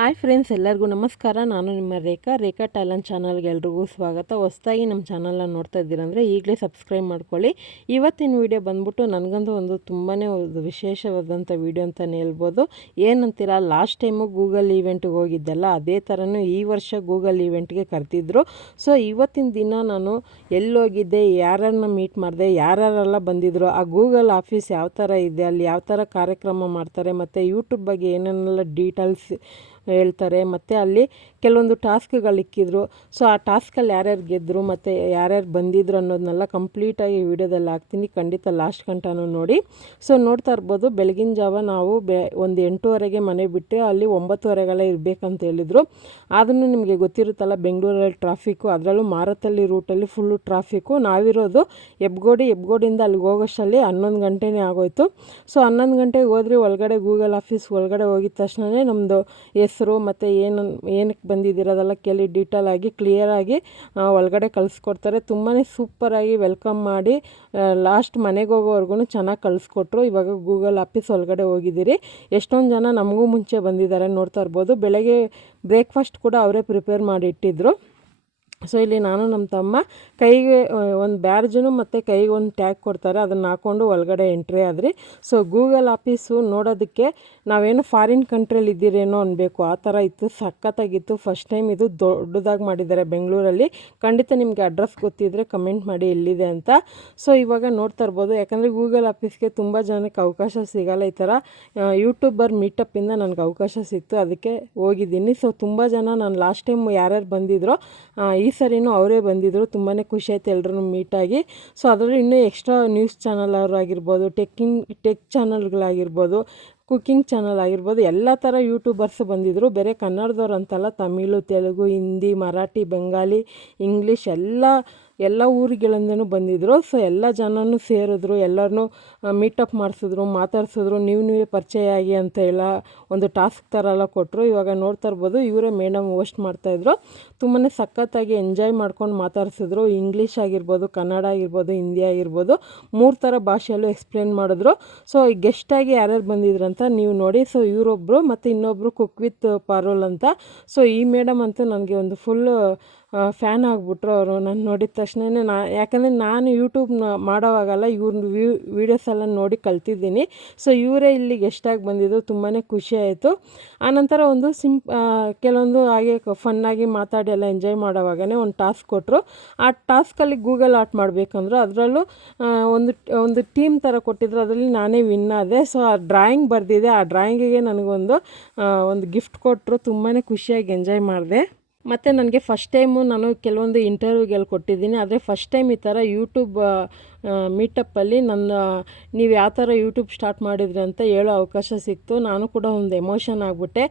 Hi friends, ಎಲ್ಲರಿಗೂ ನಮಸ್ಕಾರ. ನಾನು ನಿಮ್ಮ ರೇಖಾ ರೇಖಾ ಟ್ಯಾಲೆಂಟ್ ಚಾನಲ್ಗೆ ಎಲ್ರಿಗೂ ಸ್ವಾಗತ. ಹೊಸದಾಗಿ ನಮ್ಮ ಚಾನಲ್ನ ನೋಡ್ತಾ ಇದ್ದೀರಂದರೆ ಈಗಲೇ ಸಬ್ಸ್ಕ್ರೈಬ್ ಮಾಡ್ಕೊಳ್ಳಿ. ಇವತ್ತಿನ ವಿಡಿಯೋ ಬಂದ್ಬಿಟ್ಟು ನನಗಂತೂ ಒಂದು ತುಂಬಾ ಒಂದು ವಿಶೇಷವಾದಂಥ ವಿಡಿಯೋ ಅಂತಲೇ ಹೇಳ್ಬೋದು. ಏನಂತೀರ ಲಾಸ್ಟ್ ಟೈಮು ಗೂಗಲ್ ಈವೆಂಟ್ಗೆ ಹೋಗಿದ್ದೆಲ್ಲ, ಅದೇ ಥರನೂ ಈ ವರ್ಷ ಗೂಗಲ್ ಈವೆಂಟ್ಗೆ ಕರೆದಿದ್ರು. ಸೊ ಇವತ್ತಿನ ದಿನ ನಾನು ಎಲ್ಲೋಗಿದ್ದೆ, ಯಾರನ್ನ ಮೀಟ್ ಮಾಡಿದೆ, ಯಾರ್ಯಾರೆಲ್ಲ ಬಂದಿದ್ರು, ಆ ಗೂಗಲ್ ಆಫೀಸ್ ಯಾವ ಥರ ಇದೆ, ಅಲ್ಲಿ ಯಾವ ಥರ ಕಾರ್ಯಕ್ರಮ ಮಾಡ್ತಾರೆ, ಮತ್ತು ಯೂಟ್ಯೂಬ್ ಬಗ್ಗೆ ಏನೇನೆಲ್ಲ ಡೀಟೇಲ್ಸ್ ಹೇಳ್ತಾರೆ. ಮತ್ತು ಅಲ್ಲಿ ಕೆಲವೊಂದು ಟಾಸ್ಕ್ಗಳು ಇಕ್ಕಿದ್ರು. ಸೊ ಆ ಟಾಸ್ಕಲ್ಲಿ ಯಾರ್ಯಾರು ಗೆದ್ದರು ಮತ್ತು ಯಾರ್ಯಾರು ಬಂದಿದ್ರು ಅನ್ನೋದನ್ನೆಲ್ಲ ಕಂಪ್ಲೀಟಾಗಿ ವಿಡಿಯೋದಲ್ಲಿ ಹಾಕ್ತೀನಿ. ಖಂಡಿತ ಲಾಸ್ಟ್ ಗಂಟನೂ ನೋಡಿ. ಸೊ ನೋಡ್ತಾ ಇರ್ಬೋದು, ಬೆಳಗಿನ ಜಾವ ನಾವು ಬೆ ಒಂದು ಎಂಟೂವರೆಗೆ ಮನೆ ಬಿಟ್ಟು ಅಲ್ಲಿ ಒಂಬತ್ತುವರೆಗೆಲ್ಲ ಇರಬೇಕಂತ ಹೇಳಿದರು. ಆದ್ರೂ ನಿಮಗೆ ಗೊತ್ತಿರುತ್ತಲ್ಲ, ಬೆಂಗಳೂರಲ್ಲಿ ಟ್ರಾಫಿಕ್ಕು, ಅದರಲ್ಲೂ ಮಾರತಳ್ಳಿ ರೂಟಲ್ಲಿ ಫುಲ್ಲು ಟ್ರಾಫಿಕ್ಕು. ನಾವಿರೋದು ಎಬ್ಗೋಡಿ ಎಬ್ಗೋಡಿಂದ ಅಲ್ಲಿಗೆ ಹೋಗೋಷ್ಟಲ್ಲಿ ಹನ್ನೊಂದು ಗಂಟೆನೇ ಆಗೋಯ್ತು. ಸೊ ಹನ್ನೊಂದು ಗಂಟೆಗೆ ಹೋದ್ರೆ, ಒಳಗಡೆ ಗೂಗಲ್ ಆಫೀಸ್ ಒಳಗಡೆ ಹೋಗಿದ ತಕ್ಷಣವೇ ನಮ್ಮದು ಹೆಸರು ಮತ್ತು ಏನು, ಏನಕ್ಕೆ ಬಂದಿದ್ದೀರ ಅದೆಲ್ಲ ಕೇಳಿ ಡೀಟೇಲ್ ಆಗಿ ಕ್ಲಿಯರಾಗಿ ಒಳಗಡೆ ಕಳಿಸ್ಕೊಡ್ತಾರೆ. ತುಂಬಾ ಸೂಪರಾಗಿ ವೆಲ್ಕಮ್ ಮಾಡಿ ಲಾಸ್ಟ್ ಮನೆಗೆ ಹೋಗೋವರೆಗೂ ಚೆನ್ನಾಗಿ ಕಳಿಸ್ಕೊಟ್ರು. ಇವಾಗ ಗೂಗಲ್ ಆಫೀಸ್ ಒಳಗಡೆ ಹೋಗಿದ್ದೀರಿ. ಎಷ್ಟೊಂದು ಜನ ನಮಗೂ ಮುಂಚೆ ಬಂದಿದ್ದಾರೆ ನೋಡ್ತಾ ಇರ್ಬೋದು. ಬೆಳಗ್ಗೆ ಬ್ರೇಕ್ಫಾಸ್ಟ್ ಕೂಡ ಅವರೇ ಪ್ರಿಪೇರ್ ಮಾಡಿ ಇಟ್ಟಿದ್ರು. ಸೊ ಇಲ್ಲಿ ನಾನು ನಮ್ಮ ತಮ್ಮ ಕೈಗೆ ಒಂದು ಬ್ಯಾರ್ಜನು ಮತ್ತು ಕೈಗೆ ಒಂದು ಟ್ಯಾಗ್ ಕೊಡ್ತಾರೆ. ಅದನ್ನು ಹಾಕ್ಕೊಂಡು ಒಳಗಡೆ ಎಂಟ್ರಿ ಆದ್ರಿ. ಸೊ ಗೂಗಲ್ ಆಫೀಸು ನೋಡೋದಕ್ಕೆ ನಾವೇನು ಫಾರಿನ್ ಕಂಟ್ರಿಯಲ್ಲಿ ಇದ್ದೀರೇನೋ ಅನ್ನಬೇಕು ಆ ಥರ ಇತ್ತು. ಸಖತ್ತಾಗಿತ್ತು. ಫಸ್ಟ್ ಟೈಮ್ ಇದು ದೊಡ್ಡದಾಗಿ ಮಾಡಿದ್ದಾರೆ ಬೆಂಗಳೂರಲ್ಲಿ. ಖಂಡಿತ ನಿಮಗೆ ಅಡ್ರೆಸ್ ಗೊತ್ತಿದ್ದರೆ ಕಮೆಂಟ್ ಮಾಡಿ ಎಲ್ಲಿದೆ ಅಂತ. ಸೊ ಇವಾಗ ನೋಡ್ತಾ ಇರ್ಬೋದು. ಯಾಕಂದರೆ ಗೂಗಲ್ ಆಫೀಸ್ಗೆ ತುಂಬ ಜನಕ್ಕೆ ಅವಕಾಶ ಸಿಗಲ್ಲ ಈ ಥರ. ಯೂಟ್ಯೂಬರ್ ಮೀಟಪ್ಪಿಂದ ನನಗೆ ಅವಕಾಶ ಸಿಕ್ತು. ಅದಕ್ಕೆ ಹೋಗಿದ್ದೀನಿ. ಸೊ ತುಂಬ ಜನ ನಾನು ಲಾಸ್ಟ್ ಟೈಮ್ ಯಾರ್ಯಾರು ಬಂದಿದ್ರೋ ಈ ಸರಿನೂ ಅವರೇ ಬಂದಿದ್ದರು ತುಂಬಾ ಖುಷಿ ಆಯ್ತು ಎಲ್ಲರೂ ಮೀಟಾಗಿ ಸೊ ಅದರಲ್ಲಿ ಇನ್ನೂ ಎಕ್ಸ್ಟ್ರಾ ನ್ಯೂಸ್ ಚಾನಲ್ ಅವರು ಆಗಿರ್ಬೋದು ಟೆಕ್ಕಿಂಗ್ ಟೆಕ್ ಚಾನಲ್ಗಳಾಗಿರ್ಬೋದು ಕುಕ್ಕಿಂಗ್ ಚಾನಲ್ ಆಗಿರ್ಬೋದು, ಎಲ್ಲ ಥರ ಯೂಟ್ಯೂಬರ್ಸ್ ಬಂದಿದ್ದರು ಬೇರೆ ಕನ್ನಡದವ್ರು ಅಂತಲ್ಲ, ತಮಿಳು, ತೆಲುಗು, ಹಿಂದಿ, ಮರಾಠಿ ಬೆಂಗಾಲಿ ಇಂಗ್ಲೀಷ್ ಎಲ್ಲ ಎಲ್ಲ ಊರುಗಳಿಂದನೂ ಬಂದಿದ್ದರು ಸೊ ಎಲ್ಲ ಜನನೂ ಸೇರಿದ್ರು, ಎಲ್ಲರನ್ನೂ ಮೀಟಪ್ ಮಾಡಿಸಿದ್ರು, ಮಾತಾಡ್ಸಿದ್ರು. ನೀವು ನೀವೇ ಪರಿಚಯ ಆಗಿ ಅಂತ ಎಲ್ಲ ಒಂದು ಟಾಸ್ಕ್ ಥರ ಎಲ್ಲ ಕೊಟ್ಟರು ಇವಾಗ ನೋಡ್ತಾ ಇರ್ಬೋದು, ಇವರೇ ಮೇಡಮ್ ಹೋಸ್ಟ್ ಮಾಡ್ತಾಯಿದ್ರು ತುಂಬಾ ಸಖತ್ತಾಗಿ ಎಂಜಾಯ್ ಮಾಡ್ಕೊಂಡು ಮಾತಾಡ್ಸಿದ್ರು. ಇಂಗ್ಲೀಷ್ ಆಗಿರ್ಬೋದು, ಕನ್ನಡ ಆಗಿರ್ಬೋದು, ಹಿಂದಿ ಆಗಿರ್ಬೋದು. ಮೂರು ಥರ ಭಾಷೆಯಲ್ಲೂ ಎಕ್ಸ್ಪ್ಲೇನ್ ಮಾಡಿದ್ರು. ಸೊ ಈ ಗೆಸ್ಟಾಗಿ ಯಾರ್ಯಾರು ಬಂದಿದ್ರಂತ ನೀವು ನೋಡಿ. ಸೊ ಇವರೊಬ್ಬರು ಮತ್ತು ಇನ್ನೊಬ್ಬರು ಕುಕ್ ವಿತ್ ಪಾರೋಲ್ ಅಂತ. ಸೊ ಈ ಮೇಡಮ್ ಅಂತೂ ನನಗೆ ಒಂದು ಫುಲ್ಲು ಫ್ಯಾನ್ ಆಗಿಬಿಟ್ರು ಅವರು. ನಾನು ನೋಡಿದ ತಕ್ಷಣನೇ ನಾ ಯಾಕಂದರೆ ನಾನು ಯೂಟ್ಯೂಬ್ ಮಾಡೋವಾಗಲ್ಲ, ಇವ್ರ ವೀಡಿಯೋಸ್ ಎಲ್ಲ ನೋಡಿ ಕಲ್ತಿದ್ದೀನಿ. ಸೊ ಇವರೇ ಇಲ್ಲಿ ಗೆಸ್ಟಾಗಿ ಬಂದಿದ್ದು ತುಂಬಾ ಖುಷಿ ಆಯಿತು. ಆನಂತರ ಒಂದು ಸಿಂಪ್ ಕೆಲವೊಂದು ಹಾಗೆ ಫನ್ನಾಗಿ ಮಾತಾಡಿ ಎಲ್ಲ ಎಂಜಾಯ್ ಮಾಡೋವಾಗಲೇ ಒಂದು ಟಾಸ್ಕ್ ಕೊಟ್ಟರು ಆ ಟಾಸ್ಕಲ್ಲಿ ಗೂಗಲ್ ಆರ್ಟ್ ಮಾಡಬೇಕಂದ್ರು, ಅದರಲ್ಲೂ ಒಂದು ಒಂದು ಟೀಮ್ ಥರ ಕೊಟ್ಟಿದ್ರು, ಅದರಲ್ಲಿ ನಾನೇ ವಿನ್ ಆದೆ. ಸೊ ಆ ಡ್ರಾಯಿಂಗ್ ಬರೆದಿದೆ. ಆ ಡ್ರಾಯಿಂಗಿಗೆ ನನಗೊಂದು ಒಂದು ಗಿಫ್ಟ್ ಕೊಟ್ಟರು ತುಂಬಾ ಖುಷಿಯಾಗಿ ಎಂಜಾಯ್ ಮಾಡಿದೆ. ಮತ್ತು ನನಗೆ ಫಸ್ಟ್ ಟೈಮು ನಾನು ಕೆಲವೊಂದು ಇಂಟರ್ವ್ಯೂಗೆಲ್ಲ ಕೊಟ್ಟಿದ್ದೀನಿ. ಆದರೆ ಫಸ್ಟ್ ಟೈಮ್ ಈ ಥರ ಯೂಟ್ಯೂಬ್ ಮೀಟಪ್ಪಲ್ಲಿ ನನ್ನ, ನೀವು ಯಾವ ಥರ ಯೂಟ್ಯೂಬ್ ಸ್ಟಾರ್ಟ್ ಮಾಡಿದ್ರಿ ಅಂತ ಹೇಳೋ ಅವಕಾಶ ಸಿಕ್ತು. ನಾನು ಕೂಡ ಒಂದು ಎಮೋಷನ್ ಆಗಿಬಿಟ್ಟೆ.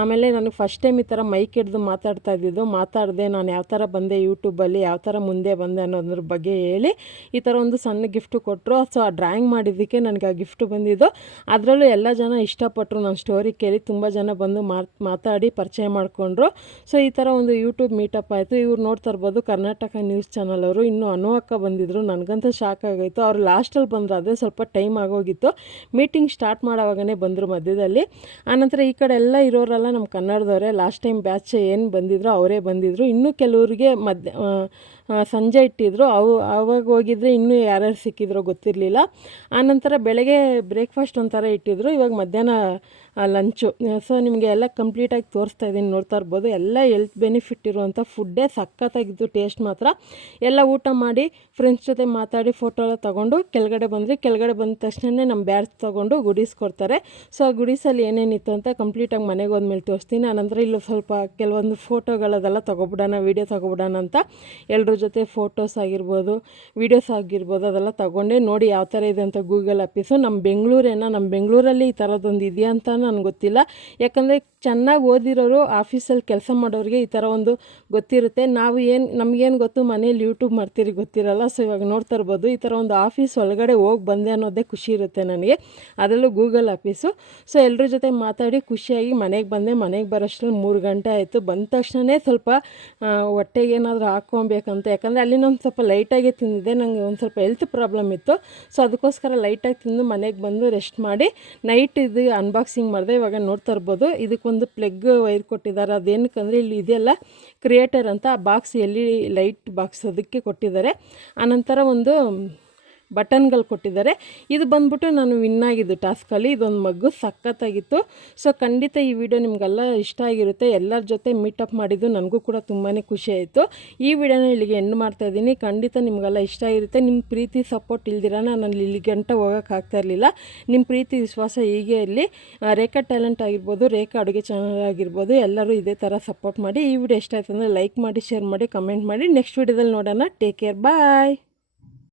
ಆಮೇಲೆ ನನಗೆ ಫಸ್ಟ್ ಟೈಮ್ ಈ ಥರ ಮೈಕ್ ಹಿಡ್ದು ಮಾತಾಡ್ತಾ ಇದ್ದಿದ್ದು, ಮಾತಾಡಿದೆ ನಾನು ಯಾವ ಥರ ಬಂದೆ ಯೂಟ್ಯೂಬಲ್ಲಿ ಯಾವ ಥರ ಮುಂದೆ ಬಂದೆ ಅನ್ನೋದ್ರ ಬಗ್ಗೆ ಹೇಳಿ ಈ ಥರ ಒಂದು ಸಣ್ಣ ಗಿಫ್ಟು ಕೊಟ್ಟರು ಸೊ ಆ ಡ್ರಾಯಿಂಗ್ ಮಾಡಿದ್ದಕ್ಕೆ ನನಗೆ ಆ ಗಿಫ್ಟ್ ಬಂದಿದ್ದು. ಅದರಲ್ಲೂ ಎಲ್ಲ ಜನ ಇಷ್ಟಪಟ್ಟರು ನನ್ನ ಸ್ಟೋರಿ ಕೇಳಿ, ತುಂಬ ಜನ ಬಂದು ಮಾತಾಡಿ ಪರಿಚಯ ಮಾಡಿಕೊಂಡ್ರು. ಸೊ ಈ ಥರ ಒಂದು ಯೂಟ್ಯೂಬ್ ಮೀಟಪ್ ಆಯಿತು. ಇವ್ರು ನೋಡ್ತಾ ಇರ್ಬೋದು, ಕರ್ನಾಟಕ ನ್ಯೂಸ್ ಚಾನಲ್ ಅವರು. ಇನ್ನೂ ಅನುವಕ್ಕ ಬಂದಿದ್ದರು ನನಗಂತೂ ಶಾಕ್ ಸಾಕಾಗೋಯ್ತು. ಅವ್ರು ಲಾಸ್ಟಲ್ಲಿ ಬಂದರು ಅದೇ ಸ್ವಲ್ಪ ಟೈಮ್ ಆಗೋಗಿತ್ತು. ಮೀಟಿಂಗ್ ಸ್ಟಾರ್ಟ್ ಮಾಡೋವಾಗನೇ ಬಂದರು ಮಧ್ಯದಲ್ಲಿ. ಆನಂತರ ಈ ಕಡೆ ಎಲ್ಲ ಇರೋರೆಲ್ಲ ನಮ್ಮ ಕನ್ನಡದವರೇ. ಲಾಸ್ಟ್ ಟೈಮ್ ಬ್ಯಾಚ್ ಏನು ಬಂದಿದ್ರು ಅವರೇ ಬಂದಿದ್ದರು ಇನ್ನೂ ಕೆಲವರಿಗೆ ಮಧ್ಯ ಸಂಜೆ ಇಟ್ಟಿದ್ರು. ಅವು ಅವಾಗ ಹೋಗಿದ್ರೆ ಇನ್ನೂ ಯಾರ್ಯಾರು ಸಿಕ್ಕಿದ್ರೋ ಗೊತ್ತಿರಲಿಲ್ಲ. ಆನಂತರ ಬೆಳಗ್ಗೆ ಬ್ರೇಕ್ಫಾಸ್ಟ್ ಒಂಥರ ಇಟ್ಟಿದ್ರು. ಇವಾಗ ಮಧ್ಯಾಹ್ನ ಲಂಚು ಸೊ ನಿಮಗೆ ಎಲ್ಲ ಕಂಪ್ಲೀಟಾಗಿ ತೋರಿಸ್ತಾ ಇದ್ದೀನಿ. ನೋಡ್ತಾ ಇರ್ಬೋದು. ಎಲ್ಲ ಎಲ್ತ್ ಬೆನಿಫಿಟ್ ಇರುವಂಥ ಫುಡ್ಡೇ ಸಖತ್ತಾಗಿದ್ದು ಟೇಸ್ಟ್ ಮಾತ್ರ. ಎಲ್ಲ ಊಟ ಮಾಡಿ ಫ್ರೆಂಡ್ಸ್ ಜೊತೆ ಮಾತಾಡಿ ಫೋಟೋ ಎಲ್ಲ ತೊಗೊಂಡು, ಕೆಳಗಡೆ ಬಂದರೆ ಕೆಳಗಡೆ ಬಂದ ತಕ್ಷಣ ನಮ್ಮ ಬ್ಯಾಡ್ಜ್ ತೊಗೊಂಡು ಗುಡೀಸ್ ಕೊಡ್ತಾರೆ. ಸೊ ಆ ಗುಡಿಸಲ್ಲಿ ಏನೇನಿತ್ತು ಅಂತ ಕಂಪ್ಲೀಟಾಗಿ ಮನೆಗೆ ಹೋದ್ಮೇಲೆ ತೋರಿಸ್ತೀನಿ. ಆನಂತರ ಇಲ್ಲೂ ಸ್ವಲ್ಪ ಕೆಲವೊಂದು ಫೋಟೋಗಳದೆಲ್ಲ ತೊಗೊಬಿಡೋಣ ವೀಡಿಯೋ ತೊಗೊಬಿಡೋಣ ಅಂತ ಎಲ್ಲರ ಜೊತೆ ಫೋಟೋಸ್ ಆಗಿರ್ಬೋದು ವೀಡಿಯೋಸ್ ಆಗಿರ್ಬೋದು, ಅದೆಲ್ಲ ತೊಗೊಂಡೆ ನೋಡಿ ಯಾವ ಥರ ಇದೆ ಅಂತ ಗೂಗಲ್ ಆ್ಯಪಿಸು ನಮ್ಮ ಬೆಂಗಳೂರೇನ ನಮ್ಮ ಬೆಂಗಳೂರಲ್ಲಿ ಈ ಥರದ್ದೊಂದು ಇದೆಯಾ ಅಂತ ನನಗೆ ಗೊತ್ತಿಲ್ಲ. ಯಾಕಂದರೆ ಚೆನ್ನಾಗಿ ಓದಿರೋರು ಆಫೀಸಲ್ಲಿ ಕೆಲಸ ಮಾಡೋರಿಗೆ ಈ ಥರ ಒಂದು ಗೊತ್ತಿರುತ್ತೆ. ನಾವು ಏನು, ನಮಗೇನು ಗೊತ್ತು, ಮನೇಲಿ ಯೂಟ್ಯೂಬ್ ಮಾಡ್ತೀರಿ ಗೊತ್ತಿರಲ್ಲ. ಸೊ ಇವಾಗ ನೋಡ್ತಾ ಇರ್ಬೋದು, ಈ ಥರ ಒಂದು ಆಫೀಸ್ ಒಳಗಡೆ ಹೋಗಿ ಬಂದೆ ಅನ್ನೋದೇ ಖುಷಿ ಇರುತ್ತೆ ನನಗೆ. ಅದರಲ್ಲೂ ಗೂಗಲ್ ಆಫೀಸು ಸೊ ಎಲ್ಲರ ಜೊತೆ ಮಾತಾಡಿ ಖುಷಿಯಾಗಿ ಮನೆಗೆ ಬಂದೆ. ಮನೆಗೆ ಬರೋಷ್ಟ್ರಲ್ಲಿ ಮೂರು ಗಂಟೆ ಆಯಿತು. ಬಂದ ತಕ್ಷಣವೇ ಸ್ವಲ್ಪ ಹೊಟ್ಟೆಗೆ ಏನಾದರೂ ಹಾಕ್ಕೊಬೇಕಂತ ಯಾಕಂದರೆ ಅಲ್ಲಿ ನಾನು ಸ್ವಲ್ಪ ಲೈಟಾಗಿ ತಿಂದಿದ್ದೆ. ನನಗೆ ಒಂದು ಸ್ವಲ್ಪ ಹೆಲ್ತ್ ಪ್ರಾಬ್ಲಮ್ ಇತ್ತು. ಸೊ ಅದಕ್ಕೋಸ್ಕರ ಲೈಟಾಗಿ ತಿಂದು ಮನೆಗೆ ಬಂದು ರೆಸ್ಟ್ ಮಾಡಿ ನೈಟ್ ಇದು ಅನ್ಬಾಕ್ಸಿಂಗ್ ಮಾಡಿದೆ. ಇವಾಗ ನೋಡ್ತಾ ಇರ್ಬೋದು. ಇದಕ್ಕೊಂದು ಪ್ಲಗ್ ವೈರ್ ಕೊಟ್ಟಿದ್ದಾರೆ. ಅದೇನಕ್ಕಂದರೆ ಇಲ್ಲಿ ಇದೆಲ್ಲ ಕ್ರಿಯೇಟರ್ ಅಂತ ಆ ಬಾಕ್ಸ್ ಎಲ್ಲಿ ಲೈಟ್ ಬಾಕ್ಸ್ ಅದಕ್ಕೆ ಕೊಟ್ಟಿದ್ದಾರೆ. ಆನಂತರ ಒಂದು ಬಟನ್ಗಳು ಕೊಟ್ಟಿದ್ದಾರೆ. ಇದು ಬಂದ್ಬಿಟ್ಟು ನಾನು ವಿನ್ ಆಗಿದ್ದು ಟಾಸ್ಕಲ್ಲಿ. ಇದೊಂದು ಮಗ್ಗು ಸಖತ್ತಾಗಿತ್ತು. ಸೊ, ಖಂಡಿತ ಈ ವಿಡಿಯೋ ನಿಮಗೆಲ್ಲ ಇಷ್ಟ ಆಗಿರುತ್ತೆ, ಎಲ್ಲರ ಜೊತೆ ಮೀಟಪ್ ಮಾಡಿದ್ದು ನನಗೂ ಕೂಡ ತುಂಬಾ ಖುಷಿ ಆಯಿತು. ಈ ವಿಡಿಯೋನ ಇಲ್ಲಿಗೆ ಎಂಡ್ ಮಾಡ್ತಾ ಇದ್ದೀನಿ. ಖಂಡಿತ ನಿಮಗೆಲ್ಲ ಇಷ್ಟ ಆಗಿರುತ್ತೆ. ನಿಮ್ಮ ಪ್ರೀತಿ, ಸಪೋರ್ಟ್ ಇಲ್ದಿರ, ನಾನು ಇಲ್ಲಿ ಗಂಟ ಹೋಗೋಕ್ಕಾಗ್ತಾ ಇರಲಿಲ್ಲ. ನಿಮ್ಮ ಪ್ರೀತಿ, ವಿಶ್ವಾಸ ಹೀಗೆ ಇರಲಿ. ರೇಖಾ ಟ್ಯಾಲೆಂಟ್ ಆಗಿರ್ಬೋದು, ರೇಖಾ ಅಡುಗೆ ಚಾನಲ್ ಆಗಿರ್ಬೋದು, ಎಲ್ಲರೂ ಇದೇ ಥರ ಸಪೋರ್ಟ್ ಮಾಡಿ. ಈ ವಿಡಿಯೋ ಇಷ್ಟ ಆಯ್ತು ಅಂದರೆ ಲೈಕ್ ಮಾಡಿ, ಶೇರ್ ಮಾಡಿ, ಕಮೆಂಟ್ ಮಾಡಿ. ನೆಕ್ಸ್ಟ್ ವಿಡಿಯೋದಲ್ಲಿ ನೋಡೋಣ. Take care. ಬಾಯ್.